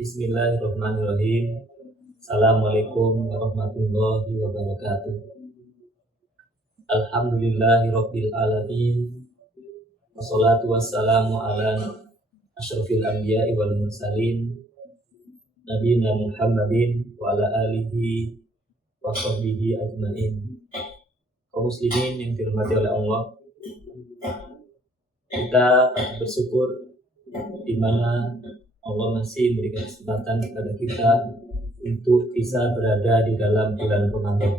Bismillahirrahmanirrahim. Assalamualaikum warahmatullahi wabarakatuh. Alhamdulillahirabbil alamin. Wassalatu wassalamu ala asyrofil anbiya'i wal mursalin nabiyina Muhammadin wa ala alihi wa sahbihi ajmain. Kaum muslimin yang dirahmati oleh Allah, kita bersyukur di mana Allah masih memberikan kesempatan kepada kita untuk bisa berada di dalam bulan Ramadan,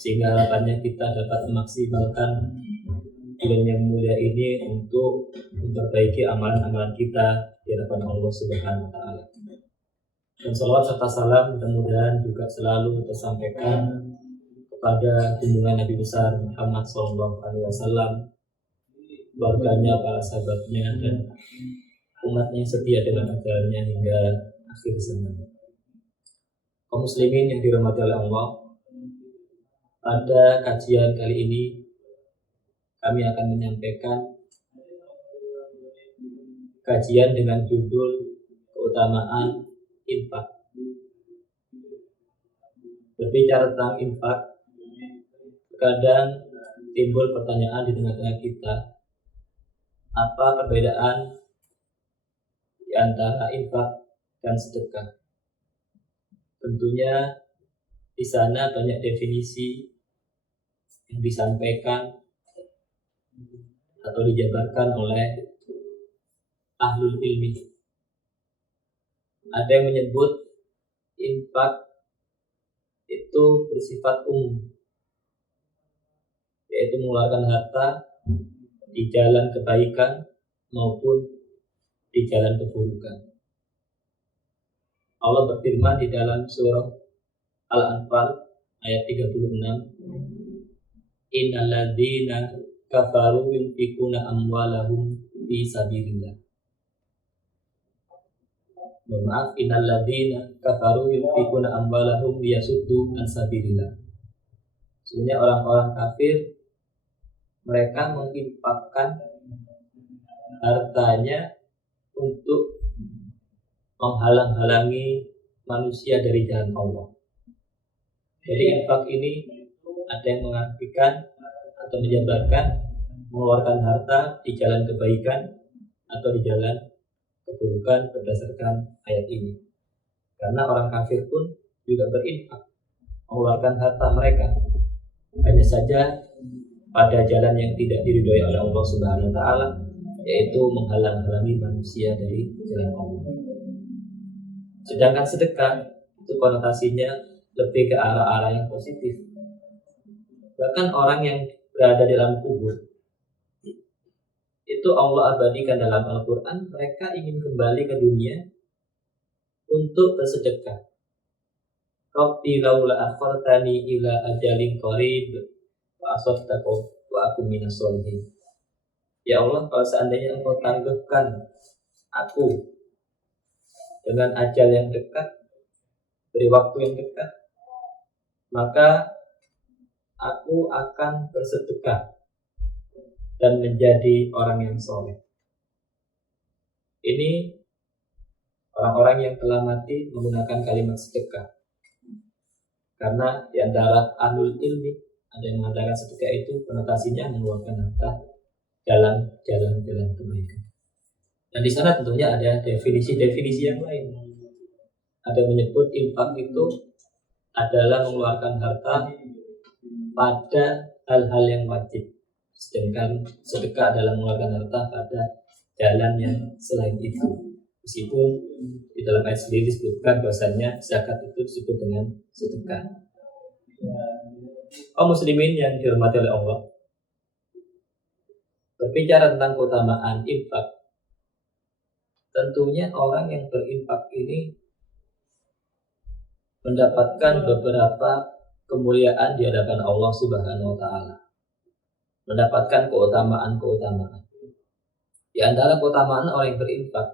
sehingga harapannya kita dapat memaksimalkan bulan yang mulia ini untuk memperbaiki amalan-amalan kita di hadapan Allah Subhanahu wa Ta'ala. Dan salawat serta salam mudah-mudahan juga selalu tersampaikan kepada junjungan Nabi besar Muhammad SAW, keluarganya, para sahabatnya, dan umatnya yang setia dengan ajarannya hingga akhir zaman. Kaum muslimin yang dirahmati oleh Allah, pada kajian kali ini kami akan menyampaikan kajian dengan judul keutamaan infak. Berbicara tentang infak, kadang timbul pertanyaan di tengah-tengah kita, apa perbedaan di antara infak dan sedekah? Tentunya di sana banyak definisi yang disampaikan atau dijabarkan oleh ahlul ilmi. Ada yang menyebut infak itu bersifat umum, yaitu mengeluarkan harta di jalan kebaikan maupun di jalan keburukan. Allah berfirman di dalam surah Al-Anfal ayat 36, Innalladzina kafaru yunfikuna amwalahum fi sabilillah. Innalladzina kafaru yunfikuna amwalahum liyasuddu an sabilillah. Sebenarnya orang-orang kafir, mereka menginfakkan hartanya untuk menghalang-halangi manusia dari jalan Allah. Jadi infak ini ada yang mengartikan atau menjabarkan mengeluarkan harta di jalan kebaikan atau di jalan keburukan berdasarkan ayat ini. Karena orang kafir pun juga berinfak, mengeluarkan harta mereka, hanya saja pada jalan yang tidak diridhoi oleh Allah Subhanahu wa Ta'ala, yaitu menghalang-halangi manusia dari jalan Allah. Sedangkan sedekah itu konotasinya lebih ke arah-arah yang positif. Bahkan orang yang berada di dalam kubur itu Allah abadikan dalam Al-Quran, mereka ingin kembali ke dunia untuk bersedekah. Rabbi laula akhartani ila ajalin qarib wa asaddaqu wa akum minas sholihin. Ya Allah, kalau seandainya Engkau tangguhkan aku dengan ajal yang dekat, beri waktu yang dekat, maka aku akan bersedekah dan menjadi orang yang soleh. Ini orang-orang yang telah mati menggunakan kalimat sedekah. Karena di antara ahlul ilmi ada yang mengatakan sedekah itu konotasinya mengeluarkan harta dalam jalan-jalan kebaikan. Dan di sana tentunya ada definisi-definisi yang lain. Ada menyebut infak itu adalah mengeluarkan harta pada hal-hal yang wajib, sedangkan sedekah adalah mengeluarkan harta pada jalan yang selain itu. Meskipun di dalam ayat sendiri disebutkan bahwasanya zakat itu disebut dengan sedekah. Kaum muslimin yang dirahmati oleh Allah, berbicara tentang keutamaan infak, tentunya orang yang berinfak ini mendapatkan beberapa kemuliaan di hadapan Allah Subhanahu wa Ta'ala, mendapatkan keutamaan-keutamaan. Di antara keutamaan orang yang berinfak,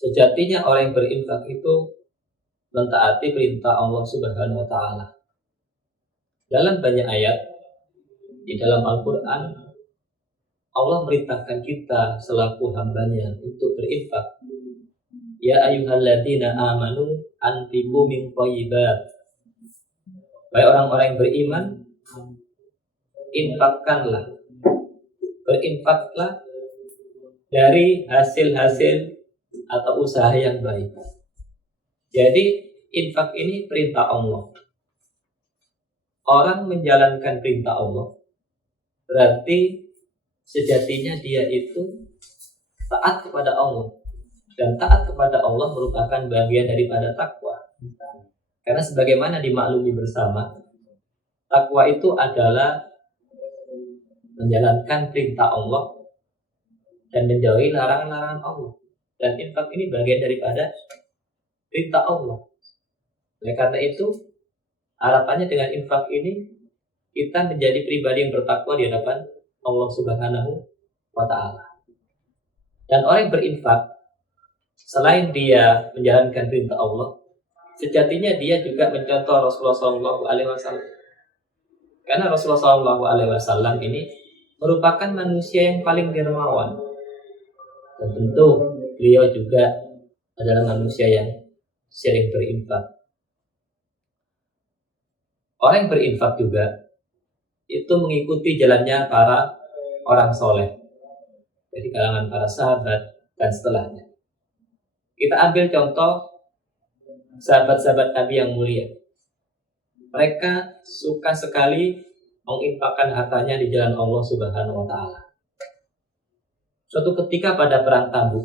sejatinya orang yang berinfak itu mentaati perintah Allah Subhanahu wa Ta'ala. Dalam banyak ayat di dalam Al-Quran, Allah merintahkan kita selaku hambanya untuk berinfak, Ya ayyuhalladzina amanu anfiqu min thayyibat. Wahai orang-orang yang beriman, berinfaklah dari hasil-hasil atau usaha yang baik. Jadi infak ini perintah Allah. Orang menjalankan perintah Allah berarti sejatinya dia itu taat kepada Allah. Dan taat kepada Allah merupakan bagian daripada takwa. Karena sebagaimana dimaklumi bersama, takwa itu adalah menjalankan perintah Allah dan menjauhi larangan-larangan Allah. Dan infak ini bagian daripada perintah Allah. Oleh karena itu, harapannya dengan infak ini kita menjadi pribadi yang bertakwa di hadapan Allah Subhanahu wa Ta'ala. Dan orang yang berinfak, selain dia menjalankan perintah Allah, sejatinya dia juga mencontoh Rasulullah SAW. Karena Rasulullah SAW ini merupakan manusia yang paling dermawan. Dan tentu beliau juga adalah manusia yang sering berinfak. Orang yang berinfak juga itu mengikuti jalannya para orang soleh dari kalangan para sahabat dan setelahnya. Kita ambil contoh sahabat-sahabat Nabi yang mulia. Mereka suka sekali menginfakkan hartanya di jalan Allah Subhanahu wa Ta'ala. Suatu ketika pada perang Tabuk,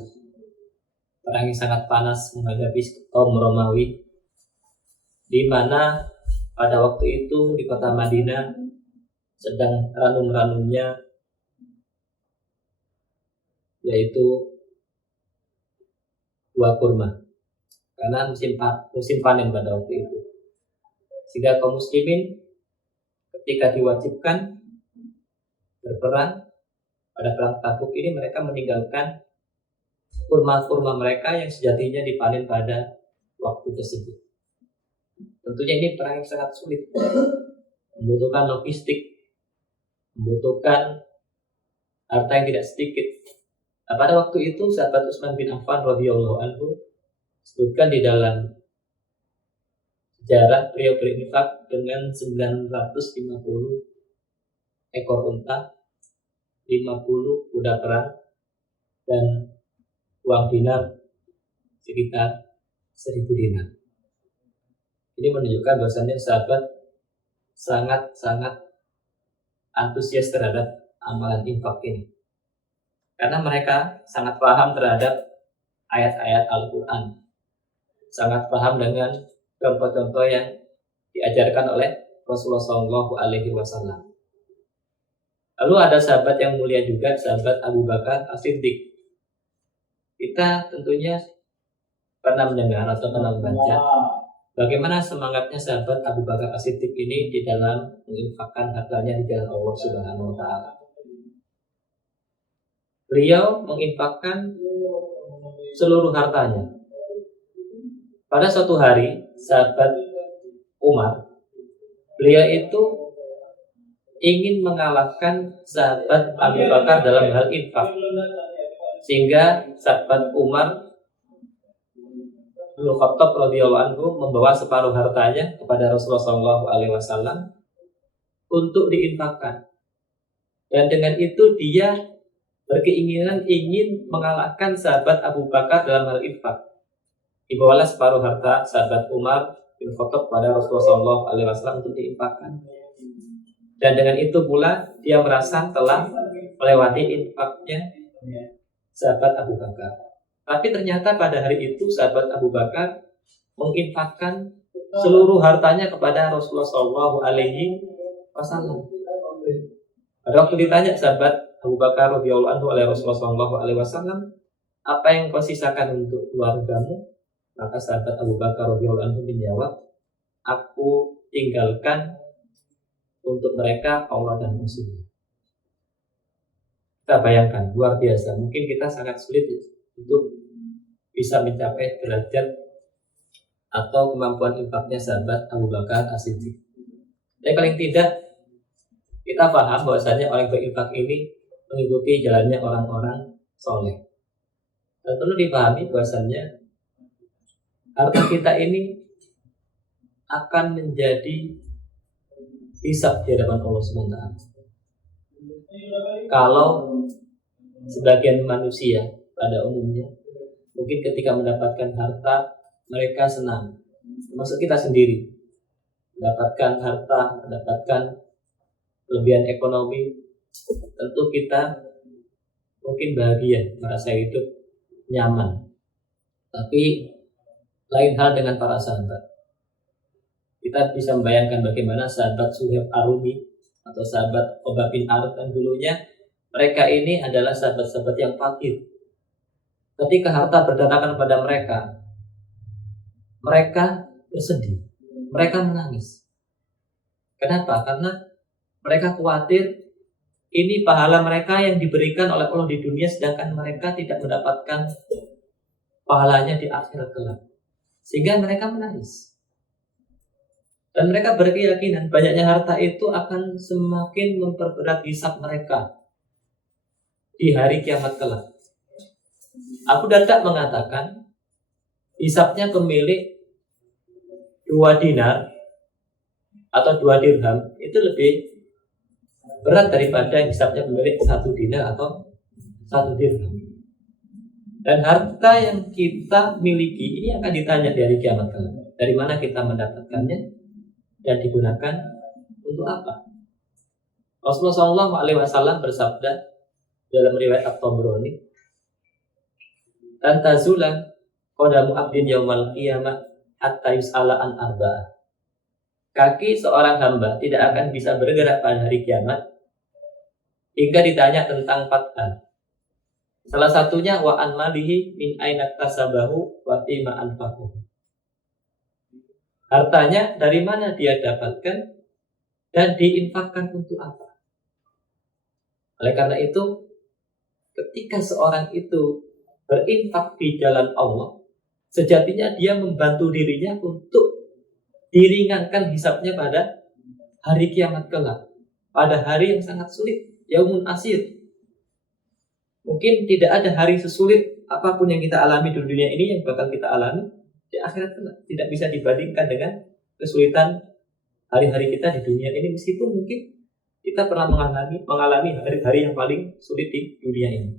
perang yang sangat panas menghadapi kaum Romawi, di mana pada waktu itu di kota Madinah sedang ranum-ranumnya, yaitu buah kurma, karena musim panen pada waktu itu. Sehingga kaum muslimin ketika diwajibkan berperang pada perang Tabuk ini, mereka meninggalkan kurma-kurma mereka yang sejatinya dipanen pada waktu tersebut. Tentunya ini perang yang sangat sulit, membutuhkan logistik, membutuhkan harta yang tidak sedikit. Nah, pada waktu itu sahabat Utsman bin Affan radhiyallahu anhu sebutkan di dalam sejarah, beliau berinfak dengan 950 ekor unta, 50 kuda perang, dan uang dinar sekitar 1000 dinar. Ini menunjukkan bahwasannya sahabat sangat-sangat antusias terhadap amalan infak ini. Karena mereka sangat paham terhadap ayat-ayat Al-Quran, sangat paham dengan contoh-contoh yang diajarkan oleh Rasulullah SAW. Lalu ada sahabat yang mulia juga, sahabat Abu Bakar As-Siddiq. Kita tentunya pernah mendengar atau pernah membaca bagaimana semangatnya sahabat Abu Bakar As-Siddiq ini di dalam menginfakkan hartanya di jalan Allah Subhanahu wa Ta'ala. Beliau menginfakkan seluruh hartanya. Pada suatu hari, sahabat Umar, beliau itu ingin mengalahkan sahabat Abu Bakar dalam hal infak, sehingga sahabat Umar bin Khattab radhiyallahu anhu membawa separuh hartanya kepada Rasulullah SAW untuk diinfakkan. Dan dengan itu dia berkeinginan ingin mengalahkan sahabat Abu Bakar dalam hal infak. Dibawalah separuh harta sahabat Umar bin Khattab pada Rasulullah SAW untuk diinfakkan. Dan dengan itu pula dia merasa telah melewati infaknya sahabat Abu Bakar. Tapi ternyata pada hari itu sahabat Abu Bakar menginfakkan seluruh hartanya kepada Rasulullah SAW. Pada waktu ditanya sahabat Abu Bakar radhiyallahu anhu oleh Rasulullah SAW, apa yang kau sisakan untuk keluargamu? Maka sahabat Abu Bakar radhiyallahu anhu menjawab, aku tinggalkan untuk mereka Allah dan Rasulnya. Kita bayangkan, luar biasa. Mungkin kita sangat sulit untuk bisa mencapai derajat atau kemampuan infaknya sahabat Abu Bakar As-Siddiq. Tapi paling tidak kita paham bahwasanya orang berinfak ini mengikuti jalannya orang-orang soleh. Dan perlu dipahami bahwasanya harta kita ini akan menjadi hisab di hadapan Allah SWT. Kalau sebagian manusia pada umumnya mungkin ketika mendapatkan harta mereka senang, termasuk kita sendiri, mendapatkan harta, mendapatkan kelebihan ekonomi, tentu kita mungkin bahagia, merasa hidup nyaman. Tapi lain hal dengan para sahabat. Kita bisa membayangkan bagaimana sahabat Suhaib Ar-Rumi atau sahabat Qobab bin Arad dan dulunya, mereka ini adalah sahabat-sahabat yang fakir. Ketika harta berdatangan pada mereka, mereka bersedih, mereka menangis. Kenapa? Karena mereka khawatir ini pahala mereka yang diberikan oleh Allah di dunia, sedangkan mereka tidak mendapatkan pahalanya di akhirat kelak. Sehingga mereka menangis. Dan mereka berkeyakinan banyaknya harta itu akan semakin memperberat hisab mereka di hari kiamat kelak. Abu Darda mengatakan hisabnya pemilik 2 dinar atau 2 dirham itu lebih berat daripada hisabnya pemilik 1 dinar atau 1 dirham. Dan harta yang kita miliki ini akan ditanya di hari kiamat kelak. Dari mana kita mendapatkannya dan digunakan untuk apa? Rasulullah SAW bersabda dalam riwayat At-Tabrani, "Lan tazula qadamu abdin yaumal qiyamah hatta yus'ala an arba'ah." Kaki seorang hamba tidak akan bisa bergerak pada hari kiamat hingga ditanya tentang 4 hal. Salah satunya wa an malihi min aina tasabahu wa fima anfaqahu. Hartanya dari mana dia dapatkan dan diinfakkan untuk apa. Oleh karena itu, ketika seorang itu berinfak di jalan Allah, sejatinya dia membantu dirinya untuk diringankan hisabnya pada hari kiamat kelak, pada hari yang sangat sulit, yaumun asir. Mungkin tidak ada hari sesulit apapun yang kita alami di dunia ini yang bakal kita alami di akhirat kelak. Tidak bisa dibandingkan dengan kesulitan hari-hari kita di dunia ini, meskipun mungkin kita pernah mengalami hari-hari yang paling sulit di dunia ini.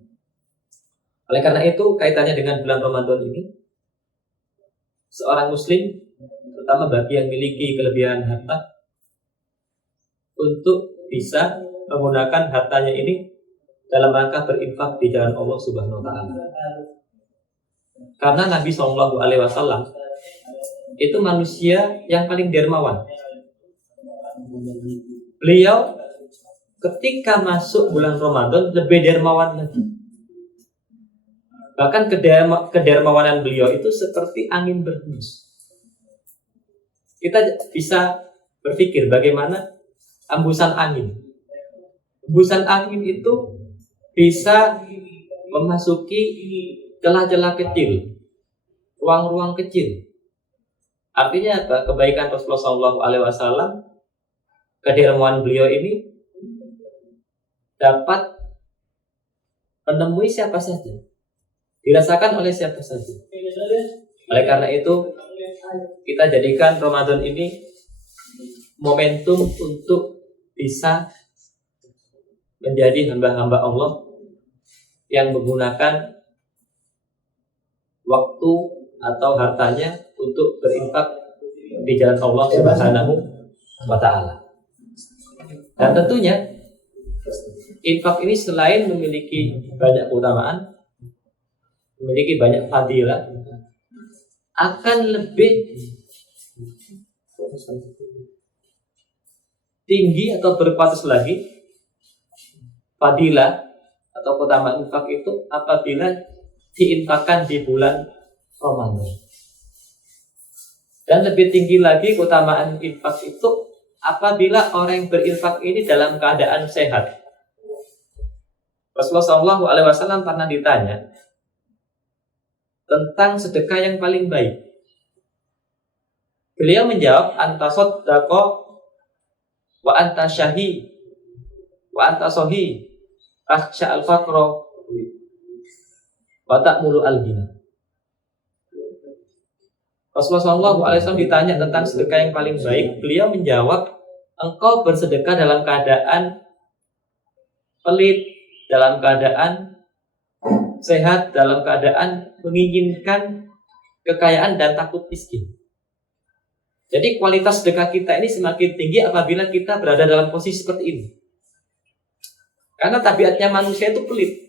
Oleh karena itu, kaitannya dengan bulan Ramadan ini, seorang muslim, terutama bagi yang memiliki kelebihan harta, untuk bisa menggunakan hartanya ini dalam rangka berinfak di jalan Allah Subhanahu wa taala. Karena Nabi SAW itu manusia yang paling dermawan. Beliau ketika masuk bulan Ramadan lebih dermawan lagi. Bahkan kedermawanan beliau itu seperti angin berhembus. Kita bisa berpikir bagaimana hembusan angin. Hembusan angin itu bisa memasuki celah-celah kecil, ruang-ruang kecil. Artinya apa? Kebaikan Rasulullah SAW, kedermawan beliau ini dapat menemui siapa saja, dirasakan oleh siapa saja. Oleh karena itu, kita jadikan Ramadan ini momentum untuk bisa menjadi hamba-hamba Allah yang menggunakan waktu atau hartanya untuk berinfak di jalan Allah Subhanahu wa taala. Dan tentunya infak ini selain memiliki banyak keutamaan, memiliki banyak fadilah, akan lebih tinggi atau berkualitas lagi fadilah atau keutamaan infak itu apabila diinfakkan di bulan Ramadan. Dan lebih tinggi lagi keutamaan infak itu apabila orang yang berinfak ini dalam keadaan sehat. Rasulullah SAW pernah ditanya tentang sedekah yang paling baik. Beliau menjawab, anta saddaqa wa anta syahi wa anta sohi akhsha al-faqra wa ta'mulu al-ghina. Rasulullah SAW ditanya tentang sedekah yang paling baik, beliau menjawab, engkau bersedekah dalam keadaan pelit, dalam keadaan sehat, dalam keadaan menginginkan kekayaan dan takut miskin. Jadi kualitas sedekah kita ini semakin tinggi apabila kita berada dalam posisi seperti ini. Karena tabiatnya manusia itu pelit.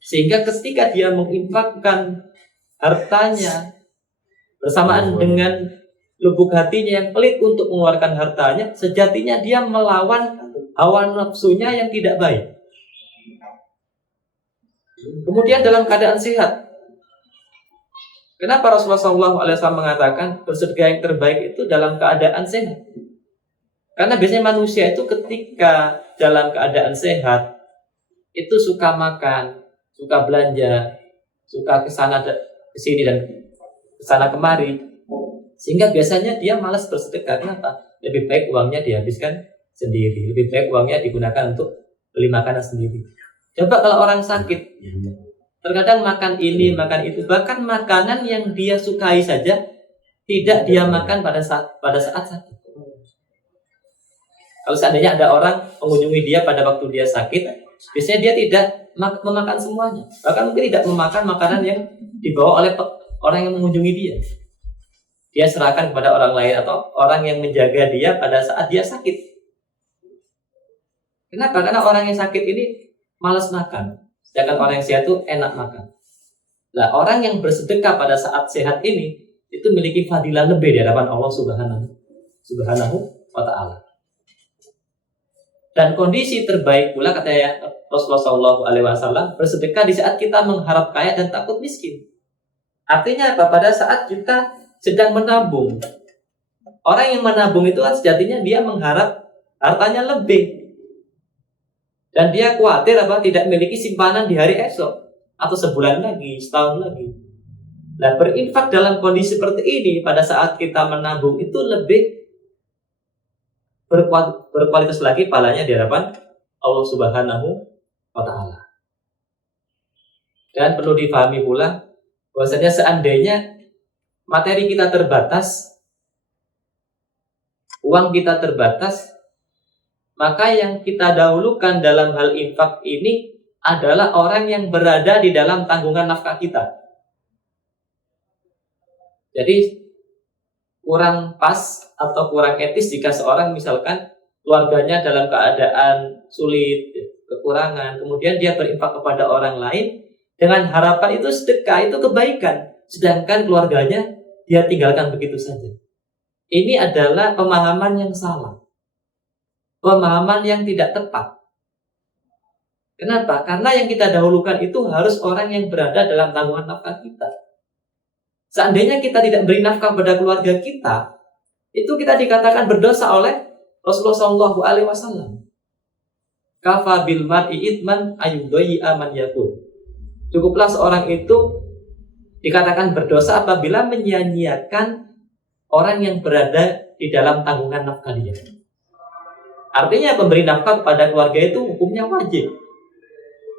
Sehingga ketika dia menginfakkan hartanya bersamaan dengan lubuk hatinya yang pelit untuk mengeluarkan hartanya, sejatinya dia melawan hawa nafsunya yang tidak baik. Kemudian dalam keadaan sehat. Kenapa Rasulullah SAW mengatakan bersedekah yang terbaik itu dalam keadaan sehat? Karena biasanya manusia itu ketika dalam keadaan sehat itu suka makan, suka belanja, suka kesana kesini dan kesana kemari, sehingga biasanya dia malas bersedekah. Kenapa? Lebih baik uangnya dihabiskan sendiri, lebih baik uangnya digunakan untuk beli makanan sendiri. Coba kalau orang sakit, terkadang makan ini, makan itu, bahkan makanan yang dia sukai saja tidak dia makan pada saat sakit. Kalau seandainya ada orang mengunjungi dia pada waktu dia sakit, biasanya dia tidak memakan semuanya, bahkan mungkin tidak memakan makanan yang dibawa oleh orang yang mengunjungi dia. Dia serahkan kepada orang lain atau orang yang menjaga dia pada saat dia sakit. Kenapa? Karena orang yang sakit ini malas makan, sedangkan orang yang sehat itu enak makan. Nah, orang yang bersedekah pada saat sehat ini itu memiliki fadilah lebih di hadapan Allah Subhanahu wa Ta'ala. Dan kondisi terbaik pula kata Rasulullah SAW, bersedekah di saat kita mengharap kaya dan takut miskin. Artinya apa? Pada saat kita sedang menabung. Orang yang menabung itu kan sejatinya dia mengharap hartanya lebih. Dan dia khawatir tidak memiliki simpanan di hari esok, atau sebulan lagi, setahun lagi. Nah, berinfak dalam kondisi seperti ini pada saat kita menabung itu lebih berkualitas lagi pahalanya di hadapan Allah Subhanahu wa Ta'ala. Dan perlu difahami pula bahwasanya seandainya materi kita terbatas, uang kita terbatas, maka yang kita dahulukan dalam hal infak ini adalah orang yang berada di dalam tanggungan nafkah kita. Jadi kurang pas atau kurang etis jika seorang misalkan keluarganya dalam keadaan sulit, kekurangan, kemudian dia berinfak kepada orang lain dengan harapan itu sedekah, itu kebaikan, sedangkan keluarganya dia tinggalkan begitu saja. Ini adalah pemahaman yang salah, pemahaman yang tidak tepat. Kenapa? Karena yang kita dahulukan itu harus orang yang berada dalam tanggungan nafkah kita. Seandainya kita tidak beri nafkah pada keluarga kita, itu kita dikatakan berdosa oleh Rasulullah SAW. Kafa bil mar'i ithman ayyudayyi'a man yakun. Cukuplah seorang itu dikatakan berdosa apabila menyia-nyiakan orang yang berada di dalam tanggungan nafkah dia. Artinya pemberi nafkah kepada keluarga itu hukumnya wajib.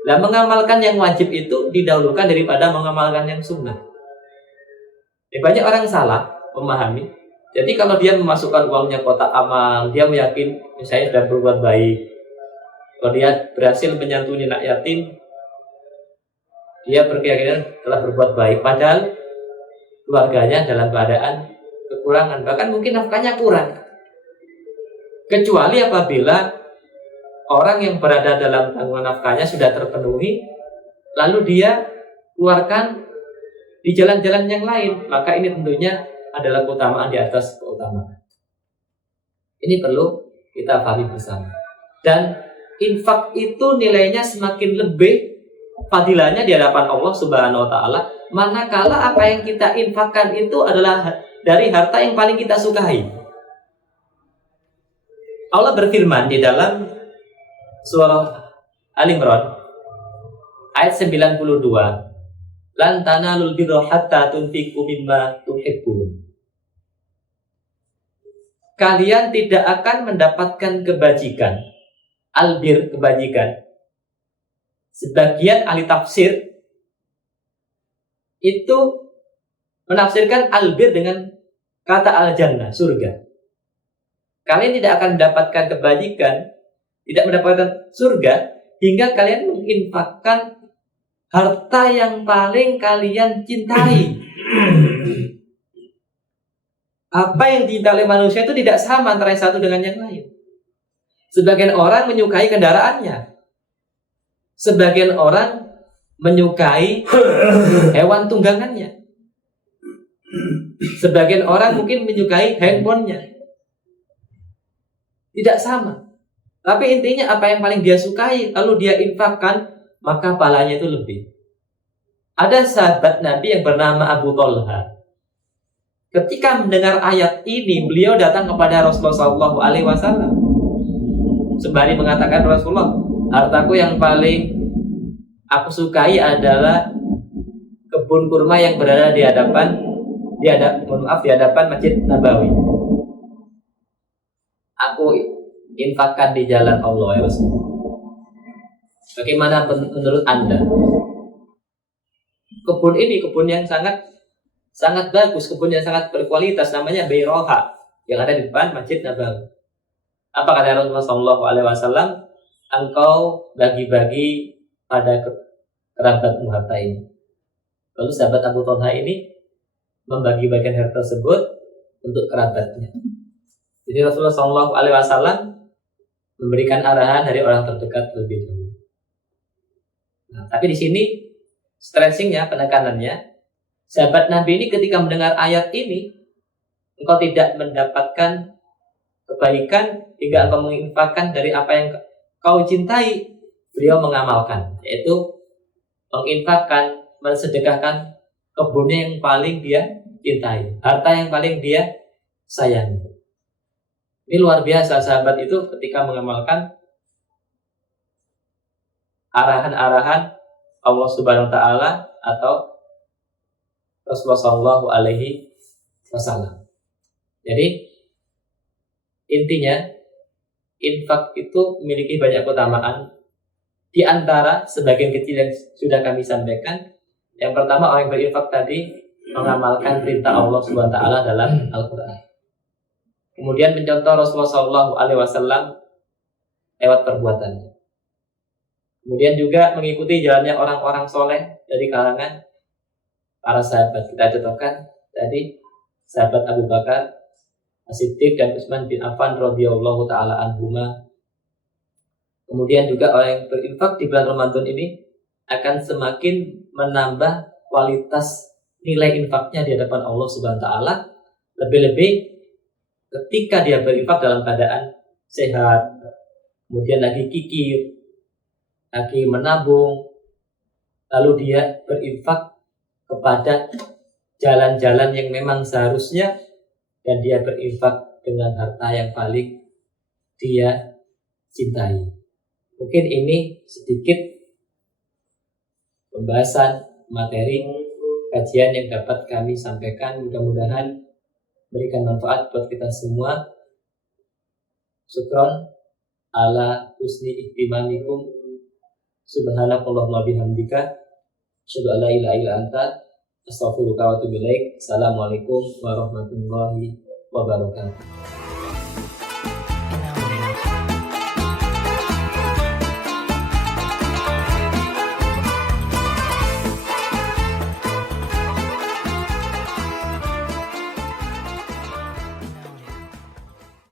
Nah, mengamalkan yang wajib itu didahulukan daripada mengamalkan yang sunnah. Banyak orang salah memahami. Jadi kalau dia memasukkan uangnya kotak amal, dia meyakini saya sudah berbuat baik. Kalau dia berhasil menyantuni anak yatim, dia berkeyakinan telah berbuat baik. Padahal keluarganya dalam keadaan kekurangan, bahkan mungkin nafkahnya kurang. Kecuali apabila orang yang berada dalam tanggungan nafkahnya sudah terpenuhi, lalu dia keluarkan di jalan-jalan yang lain, maka ini tentunya adalah keutamaan di atas keutamaan. Ini perlu kita pahami bersama. Dan infak itu nilainya semakin lebih fadilahnya di hadapan Allah Subhanahu wa Ta'ala, manakala apa yang kita infakkan itu adalah dari harta yang paling kita sukai. Allah berfirman di dalam surah Al-Imran ayat 92, lan tanalul birra hatta tunfiqu mimma tuhibbun. Kalian tidak akan mendapatkan kebajikan, albir, kebajikan. Sebagian ahli tafsir itu menafsirkan albir dengan kata al-jannah, surga. Kalian tidak akan mendapatkan kebajikan, tidak mendapatkan surga, hingga kalian menginfakkan harta yang paling kalian cintai. Apa yang dicintai oleh manusia itu tidak sama antara yang satu dengan yang lain. Sebagian orang menyukai kendaraannya. Sebagian orang menyukai hewan tunggangannya. Sebagian orang mungkin menyukai handphonenya. Tidak sama. Tapi intinya apa yang paling dia sukai, lalu dia infakkan, maka pahalanya itu lebih. Ada sahabat Nabi yang bernama Abu Thalha. Ketika mendengar ayat ini, beliau datang kepada Rasulullah SAW. Sembari mengatakan, Rasulullah, hartaku yang paling aku sukai adalah kebun kurma yang berada di hadapan Masjid Nabawi. Aku infakkan di jalan Allah, ya Rasulullah. Bagaimana menurut Anda? Kebun ini kebun yang sangat bagus, kebun yang sangat berkualitas, namanya Bairoha, yang ada di depan Masjid Nabawi. Apa kata Rasulullah SAW? Engkau bagi-bagi pada kerabatmu harta ini. Lalu sahabat Abu Thalha ini membagi-bagikan harta tersebut untuk kerabatnya. Jadi Rasulullah SAW memberikan arahan dari orang terdekat terlebih dahulu. Nah, tapi di sini stressingnya, penekanannya, sahabat Nabi ini ketika mendengar ayat ini, engkau tidak mendapatkan kebaikan hingga engkau menginfakkan dari apa yang kau cintai, beliau mengamalkan, yaitu menginfakkan, mensedekahkan kebunnya yang paling dia cintai, harta yang paling dia sayangi. Ini luar biasa sahabat itu ketika mengamalkan arahan-arahan Allah Subhanahu wa taala atau Rasulullah Shallallahu Alaihi Wasallam. Jadi intinya infak itu memiliki banyak keutamaan. Di antara sebagian kecil yang sudah kami sampaikan, yang pertama orang yang berinfak tadi mengamalkan perintah Allah Subhanahu wa taala dalam Al-Qur'an. Kemudian mencontoh Rasulullah Shallallahu Alaihi Wasallam lewat perbuatannya. Kemudian juga mengikuti jalannya orang-orang soleh dari kalangan para sahabat. Kita contohkan tadi sahabat Abu Bakar As-Siddiq dan Utsman bin Affan radhiyallahu taala anhuma. Kemudian juga orang yang berinfak di bulan Ramadan ini akan semakin menambah kualitas nilai infaknya di hadapan Allah Subhanahu wa taala. Lebih-lebih ketika dia berinfak dalam keadaan sehat, kemudian lagi kikir, lagi menabung, lalu dia berinfak kepada jalan-jalan yang memang seharusnya, dan dia berinfak dengan harta yang paling dia cintai. Mungkin ini sedikit pembahasan materi kajian yang dapat kami sampaikan. Mudah-mudahan berikan manfaat buat kita semua. Syukron ala husni ihtimamikum. Subhanakallahumma bihamdika asyhadu an la ilaha illa anta astaghfiruka wa atubu ilaik. Assalamualaikum warahmatullahi wabarakatuh.